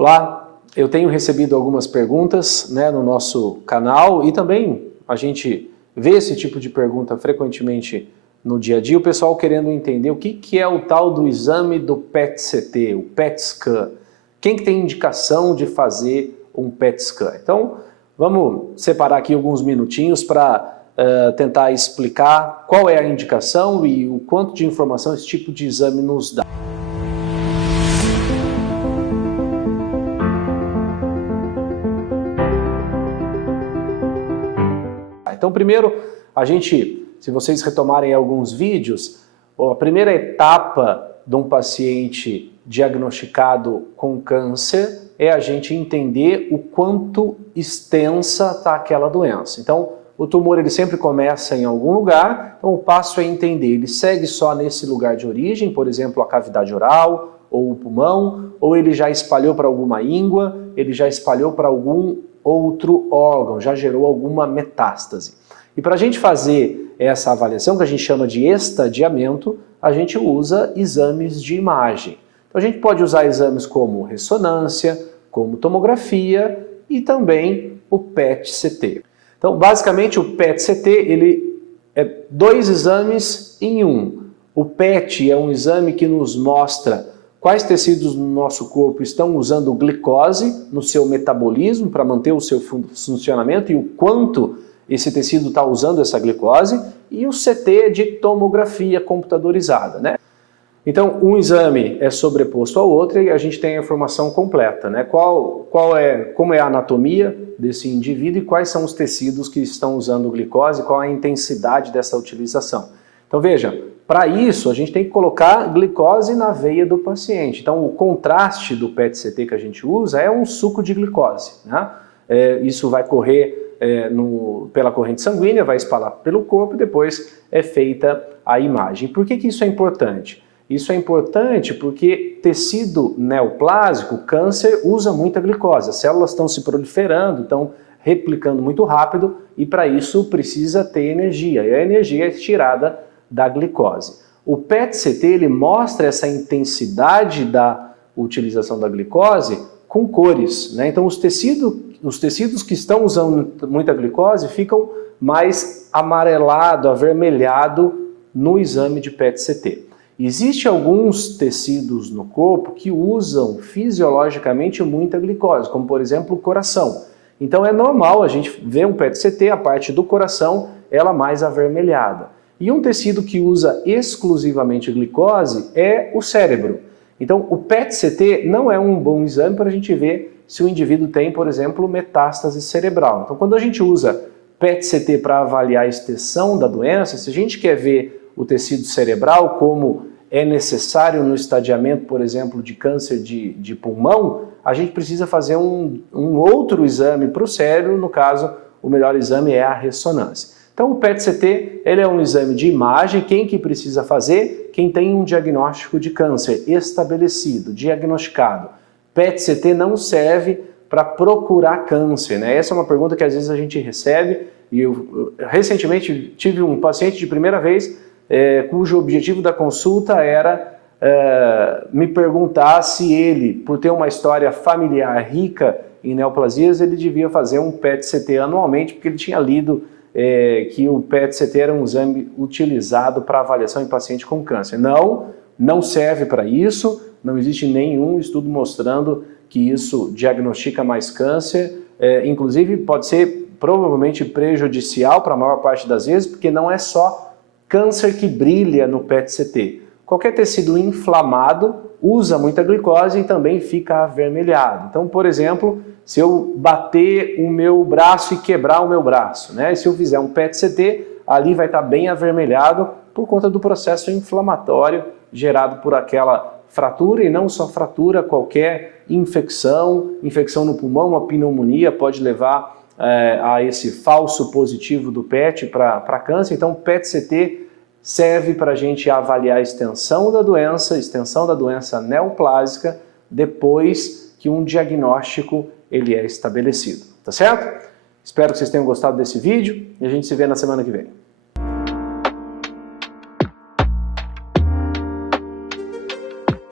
Olá, eu tenho recebido algumas perguntas, no nosso canal e também a gente vê esse tipo de pergunta frequentemente no dia a dia, o pessoal querendo entender o que é o tal do exame do PET-CT, o PET-scan. Quem que tem indicação de fazer um PET-scan? Então, vamos separar aqui alguns minutinhos para tentar explicar qual é a indicação e o quanto de informação esse tipo de exame nos dá. Então, primeiro, se vocês retomarem alguns vídeos, a primeira etapa de um paciente diagnosticado com câncer é a gente entender o quanto extensa está aquela doença. Então, o tumor ele sempre começa em algum lugar, então o passo é entender, ele segue só nesse lugar de origem, por exemplo, a cavidade oral ou o pulmão, ou ele já espalhou para alguma íngua, ele já espalhou para algum outro órgão, já gerou alguma metástase. E para a gente fazer essa avaliação, que a gente chama de estadiamento, a gente usa exames de imagem. Então a gente pode usar exames como ressonância, como tomografia e também o PET-CT. Então basicamente o PET-CT ele é dois exames em um. O PET é um exame que nos mostra quais tecidos no nosso corpo estão usando glicose no seu metabolismo para manter o seu funcionamento e o quanto esse tecido está usando essa glicose, e o CT de tomografia computadorizada, Então, um exame é sobreposto ao outro e a gente tem a informação completa, como é a anatomia desse indivíduo e quais são os tecidos que estão usando glicose, qual a intensidade dessa utilização. Então veja, para isso a gente tem que colocar glicose na veia do paciente. Então o contraste do PET-CT que a gente usa é um suco de glicose. Isso vai correr pela corrente sanguínea, vai espalhar pelo corpo e depois é feita a imagem. Por que isso é importante? Isso é importante porque tecido neoplásico, câncer, usa muita glicose. As células estão se proliferando, estão replicando muito rápido e para isso precisa ter energia. E a energia é tirada da glicose. O PET-CT ele mostra essa intensidade da utilização da glicose com cores. Então os tecidos que estão usando muita glicose ficam mais amarelado, avermelhado no exame de PET-CT. Existem alguns tecidos no corpo que usam fisiologicamente muita glicose, como por exemplo o coração. Então é normal a gente ver um PET-CT, a parte do coração, ela mais avermelhada. E um tecido que usa exclusivamente glicose é o cérebro. Então o PET-CT não é um bom exame para a gente ver se o indivíduo tem, por exemplo, metástase cerebral. Então quando a gente usa PET-CT para avaliar a extensão da doença, se a gente quer ver o tecido cerebral como é necessário no estadiamento, por exemplo, de câncer de pulmão, a gente precisa fazer um outro exame para o cérebro, no caso, o melhor exame é a ressonância. Então o PET-CT ele é um exame de imagem, quem que precisa fazer? Quem tem um diagnóstico de câncer estabelecido, diagnosticado. PET-CT não serve para procurar câncer, Essa é uma pergunta que às vezes a gente recebe, e eu recentemente tive um paciente de primeira vez, cujo objetivo da consulta era me perguntar se ele, por ter uma história familiar rica em neoplasias, ele devia fazer um PET-CT anualmente, porque ele tinha lido que o PET-CT era um exame utilizado para avaliação em paciente com câncer. Não serve para isso, não existe nenhum estudo mostrando que isso diagnostica mais câncer, inclusive pode ser provavelmente prejudicial para a maior parte das vezes, porque não é só câncer que brilha no PET-CT. Qualquer tecido inflamado usa muita glicose e também fica avermelhado. Então, por exemplo, se eu bater o meu braço e quebrar o meu braço, se eu fizer um PET-CT, ali vai estar bem avermelhado por conta do processo inflamatório gerado por aquela fratura, e não só fratura, qualquer infecção no pulmão, uma pneumonia pode levar a esse falso positivo do PET para câncer. Então, o PET-CT serve para a gente avaliar a extensão da doença neoplásica, depois que um diagnóstico ele é estabelecido. Tá certo? Espero que vocês tenham gostado desse vídeo e a gente se vê na semana que vem.